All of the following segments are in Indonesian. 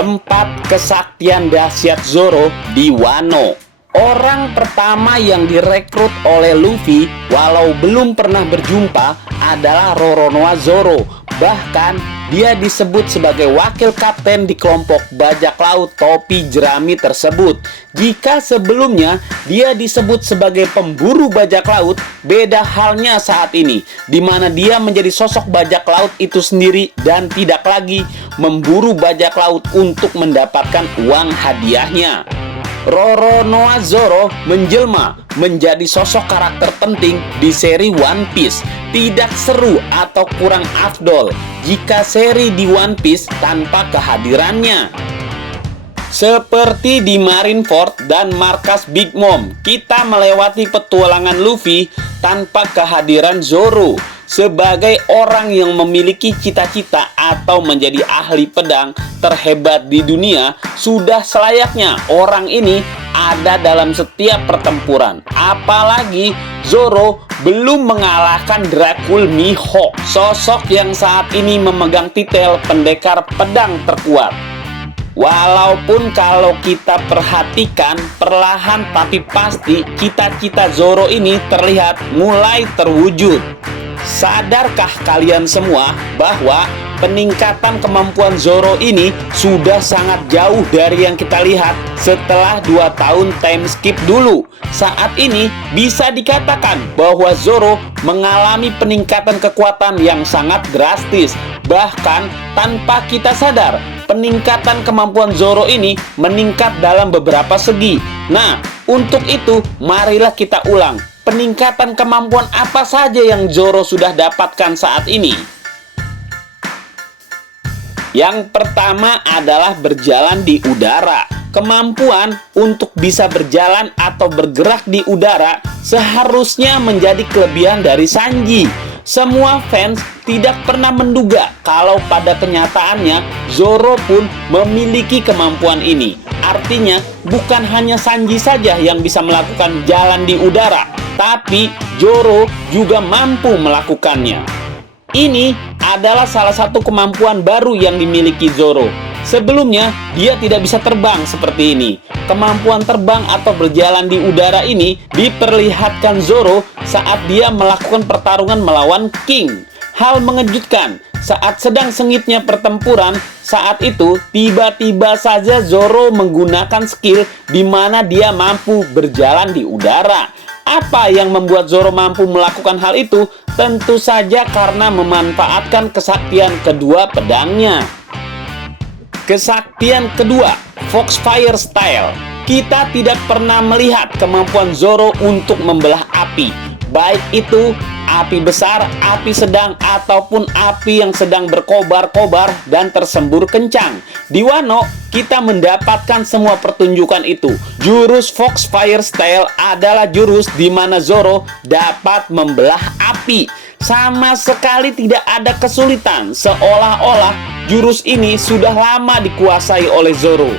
4 kesaktian dahsyat Zoro di Wano. Orang pertama yang direkrut oleh Luffy walau belum pernah berjumpa adalah Roronoa Zoro. Bahkan dia disebut sebagai wakil kapten di kelompok bajak laut topi jerami tersebut. Jika sebelumnya dia disebut sebagai pemburu bajak laut, beda halnya saat ini, di mana dia menjadi sosok bajak laut itu sendiri dan tidak lagi memburu bajak laut untuk mendapatkan uang hadiahnya. Roronoa Zoro menjelma menjadi sosok karakter penting di seri One Piece. Tidak seru atau kurang afdol jika seri di One Piece tanpa kehadirannya. Seperti di Marineford dan markas Big Mom, kita melewati petualangan Luffy tanpa kehadiran Zoro. Sebagai orang yang memiliki cita-cita atau menjadi ahli pedang terhebat di dunia, sudah selayaknya orang ini ada dalam setiap pertempuran. Apalagi Zoro belum mengalahkan Dracul Mihawk, sosok yang saat ini memegang titel pendekar pedang terkuat. Walaupun kalau kita perhatikan perlahan tapi pasti cita-cita Zoro ini terlihat mulai terwujud. Sadarkah kalian semua bahwa peningkatan kemampuan Zoro ini sudah sangat jauh dari yang kita lihat setelah 2 tahun time skip dulu? Saat ini bisa dikatakan bahwa Zoro mengalami peningkatan kekuatan yang sangat drastis. Bahkan tanpa kita sadar, peningkatan kemampuan Zoro ini meningkat dalam beberapa segi. Nah, untuk itu marilah kita ulang. Peningkatan kemampuan apa saja yang Zoro sudah dapatkan saat ini? Yang pertama adalah berjalan di udara. Kemampuan untuk bisa berjalan atau bergerak di udara seharusnya menjadi kelebihan dari Sanji. Semua fans tidak pernah menduga kalau pada kenyataannya Zoro pun memiliki kemampuan ini. Artinya bukan hanya Sanji saja yang bisa melakukan jalan di udara, tapi Zoro juga mampu melakukannya. Ini adalah salah satu kemampuan baru yang dimiliki Zoro. Sebelumnya dia tidak bisa terbang seperti ini. Kemampuan terbang atau berjalan di udara ini diperlihatkan Zoro saat dia melakukan pertarungan melawan King. Hal mengejutkan, saat sedang sengitnya pertempuran, saat itu tiba-tiba saja Zoro menggunakan skill di mana dia mampu berjalan di udara. Apa yang membuat Zoro mampu melakukan hal itu? Tentu saja karena memanfaatkan kesaktian kedua pedangnya. Kesaktian kedua, Foxfire Style. Kita tidak pernah melihat kemampuan Zoro untuk membelah api, baik itu api besar, api sedang, ataupun api yang sedang berkobar-kobar dan tersembur kencang. Di Wano, kita mendapatkan semua pertunjukan itu. Jurus Foxfire Style adalah jurus di mana Zoro dapat membelah api. Sama sekali tidak ada kesulitan, seolah-olah jurus ini sudah lama dikuasai oleh Zoro.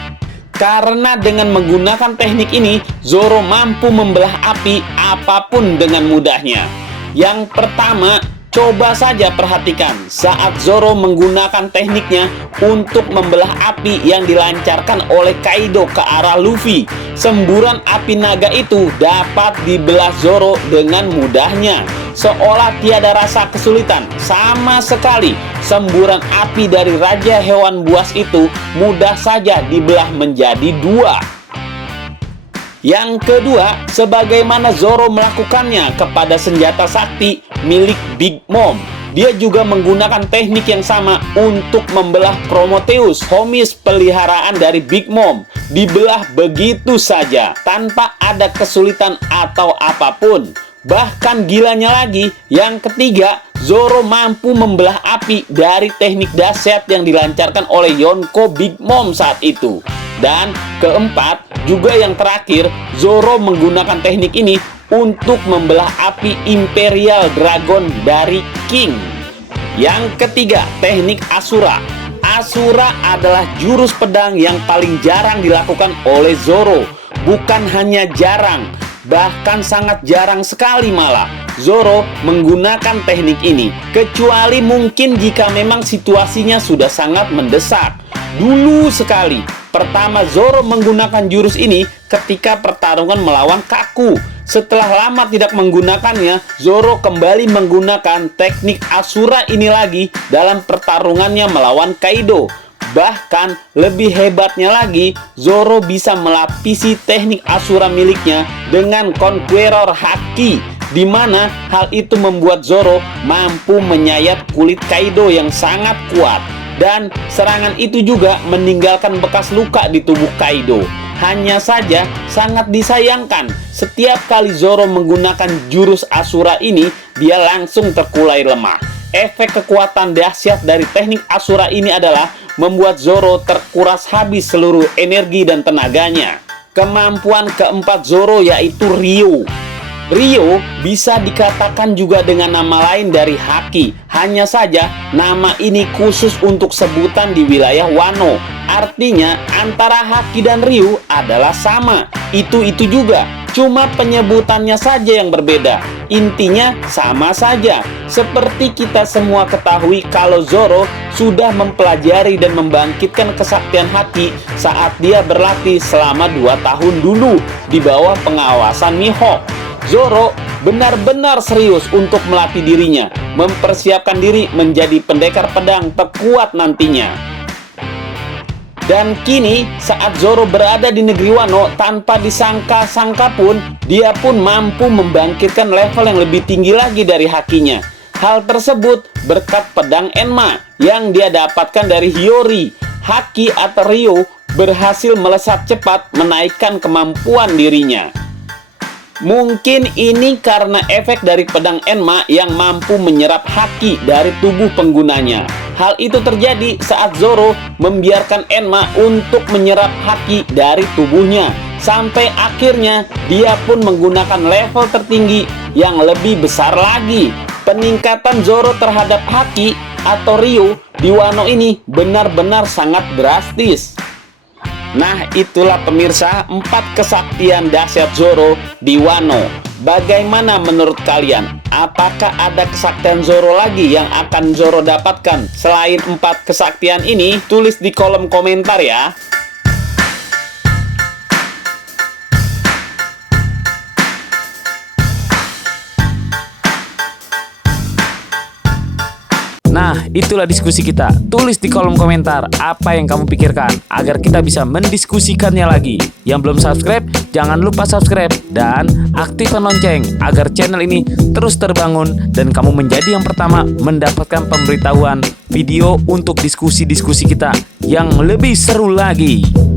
Karena dengan menggunakan teknik ini, Zoro mampu membelah api apapun dengan mudahnya. Yang pertama, coba saja perhatikan saat Zoro menggunakan tekniknya untuk membelah api yang dilancarkan oleh Kaido ke arah Luffy. Semburan api naga itu dapat dibelah Zoro dengan mudahnya, seolah tiada rasa kesulitan sama sekali. Semburan api dari Raja Hewan Buas itu mudah saja dibelah menjadi 2. Yang kedua, sebagaimana Zoro melakukannya kepada senjata sakti milik Big Mom, dia juga menggunakan teknik yang sama untuk membelah Prometheus, homies peliharaan dari Big Mom. Dibelah begitu saja, tanpa ada kesulitan atau apapun. Bahkan gilanya lagi, yang ketiga, Zoro mampu membelah api dari teknik dahsyat yang dilancarkan oleh Yonko Big Mom saat itu. Dan keempat, juga yang terakhir, Zoro menggunakan teknik ini untuk membelah api Imperial Dragon dari King. Yang ketiga, teknik Asura. Asura adalah jurus pedang yang paling jarang dilakukan oleh Zoro. Bukan hanya jarang, bahkan sangat jarang sekali malah Zoro menggunakan teknik ini, kecuali mungkin jika memang situasinya sudah sangat mendesak. dulu sekali. Pertama, Zoro menggunakan jurus ini ketika pertarungan melawan Kaku. Setelah lama tidak menggunakannya, Zoro kembali menggunakan teknik Asura ini lagi dalam pertarungannya melawan Kaido. Bahkan lebih hebatnya lagi, Zoro bisa melapisi teknik Asura miliknya dengan Conqueror Haki, di mana hal itu membuat Zoro mampu menyayat kulit Kaido yang sangat kuat. Dan serangan itu juga meninggalkan bekas luka di tubuh Kaido. Hanya saja sangat disayangkan, setiap kali Zoro menggunakan jurus Asura ini, dia langsung terkulai lemah. Efek kekuatan dahsyat dari teknik Asura ini adalah membuat Zoro terkuras habis seluruh energi dan tenaganya. Kemampuan keempat Zoro yaitu Ryo. Ryo bisa dikatakan juga dengan nama lain dari Haki. Hanya saja nama ini khusus untuk sebutan di wilayah Wano. Artinya antara Haki dan Ryo adalah sama. Itu juga. Cuma penyebutannya saja yang berbeda. Intinya sama saja. Seperti kita semua ketahui kalau Zoro sudah mempelajari dan membangkitkan kesaktian Haki saat dia berlatih selama 2 tahun dulu di bawah pengawasan Mihawk. Zoro benar-benar serius untuk melatih dirinya, mempersiapkan diri menjadi pendekar pedang terkuat nantinya. Dan kini saat Zoro berada di negeri Wano, tanpa disangka-sangka pun dia pun mampu membangkitkan level yang lebih tinggi lagi dari Hakinya. Hal tersebut berkat pedang Enma yang dia dapatkan dari Hiyori. Haki atau Ryo berhasil melesat cepat menaikkan kemampuan dirinya. Mungkin ini karena efek dari pedang Enma yang mampu menyerap Haki dari tubuh penggunanya. Hal itu terjadi saat Zoro membiarkan Enma untuk menyerap Haki dari tubuhnya. Sampai akhirnya dia pun menggunakan level tertinggi yang lebih besar lagi. Peningkatan Zoro terhadap Haki atau Ryo di Wano ini benar-benar sangat drastis. Nah, itulah pemirsa 4 kesaktian dahsyat Zoro di Wano. Bagaimana menurut kalian? Apakah ada kesaktian Zoro lagi yang akan Zoro dapatkan selain 4 kesaktian ini? Tulis di kolom komentar ya. Nah, itulah diskusi kita. Tulis di kolom komentar apa yang kamu pikirkan agar kita bisa mendiskusikannya lagi. Yang belum subscribe, jangan lupa subscribe dan aktifkan lonceng agar channel ini terus terbangun dan kamu menjadi yang pertama mendapatkan pemberitahuan video untuk diskusi-diskusi kita yang lebih seru lagi.